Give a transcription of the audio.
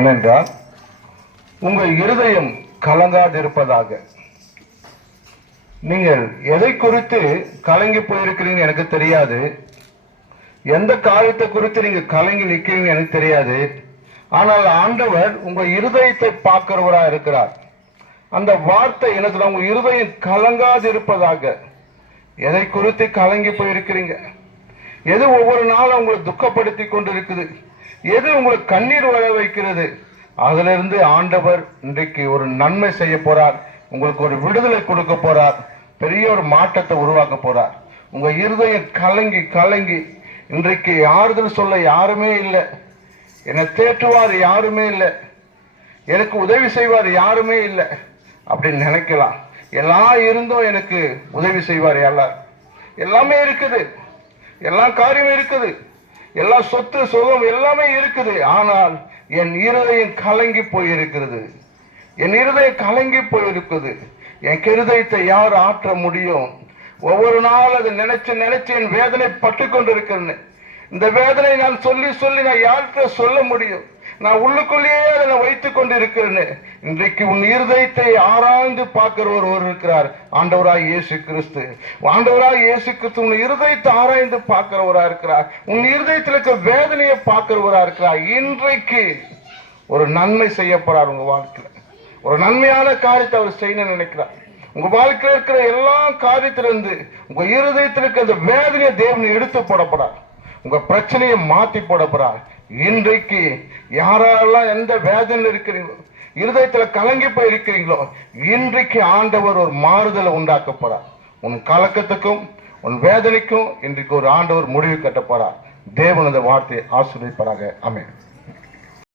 ஏனென்றால் உங்கள் இருதயம் கலங்காதிருப்பதாக. நீங்கள் எதை குறித்து கலங்கி போயிருக்கிறீங்க எனக்கு தெரியாது, எந்த காரியத்தை குறித்து நீங்க கலங்கி நிற்கிறீங்க எனக்கு தெரியாது. ஆனால் ஆண்டவர் உங்க இருதயத்தை பார்க்கிறவரா இருக்கிறார். அந்த வார்த்தை என்ன, உங்க இருதயம் கலங்காதிருப்பதாக. எதை குறித்து கலங்கி போயிருக்கிறீங்க, எது ஒவ்வொரு நாளும் உங்களை துக்கப்படுத்தி கொண்டிருக்குது, எது உங்களுக்கு கண்ணீர் வர வைக்கிறது, அதுல இருந்து ஆண்டவர் இன்றைக்கு ஒரு நன்மை செய்ய போறார். உங்களுக்கு ஒரு விடுதலை கொடுக்க போறார். பெரிய ஒரு மாற்றத்தை உருவாக்க போறார். உங்க இருதயம் கலங்கி கலங்கி இன்றைக்கு ஆறுதல் சொல்ல யாருமே இல்லை, என்னை தேற்றுவார் யாருமே இல்லை, எனக்கு உதவி செய்வார் யாருமே இல்லை அப்படின்னு நினைக்கலாம். எல்லாம் இருந்தும் எனக்கு உதவி செய்வார் எல்லாமே இருக்குது, எல்லா காரியமும் இருக்குது, எல்லா சொத்து சுகம் எல்லாமே இருக்குது. ஆனால் என் இருதயம் கலங்கி போயிருக்கிறது, என் இருதயம் கலங்கி போயிருக்குது. என் இருதயத்தை யார் ஆற்ற முடியும்? ஒவ்வொரு நாள் அதை நினைச்சு நினைச்சு என் வேதனை பட்டு கொண்டிருக்கிறேன். இந்த வேதனை நான் சொல்லி சொல்லி நான் யார்கிட்ட சொல்ல முடியும்? நான் உள்ளுக்குள்ளேயே அதை வைத்துக் கொண்டிருக்கிறேன். இன்றைக்கு உன் இருதயத்தை ஆராய்ந்து பார்க்கிற ஒருவர் இருக்கிறார், ஆண்டவராய் இயேசு கிறிஸ்து. ஆண்டவராய் இயேசு கிறிஸ்து உன் இருதயத்தை ஆராய்ந்து பார்க்கிறவரா இருக்கிறார். உன் இருதயத்தில் இருக்க வேதனையை பார்க்கிறவரா இருக்கிறார். இன்றைக்கு ஒரு நன்மை செய்ய போறார். உங்க வாழ்க்கையில ஒரு நன்மையான காரியத்தை அவர் செய்யணும்னு நினைக்கிறார். உங்க வாழ்க்கையில் இருக்கிற எல்லா காரியத்திலிருந்து உங்க இருதயத்தில் இருக்கிற அந்த வேதனையை தேவனை எடுத்து போடப்படார். உங்க பிரச்சனையை மாத்தி போடப்படார். இன்றைக்கு யாரெல்லாம் எந்த வேதனை இருக்கிறீங்களோ, இருதயத்துல கலங்கி போய் இருக்கிறீங்களோ, இன்றைக்கு ஆண்டவர் ஒரு மாறுதலை உண்டாக்க போறார். உன் கலக்கத்துக்கும் உன் வேதனைக்கும் இன்றைக்கு ஒரு ஆண்டவர் முடிவு கட்ட போறார். தேவன் அந்த வார்த்தையை ஆசீர்வதிப்பாராக. ஆமென்.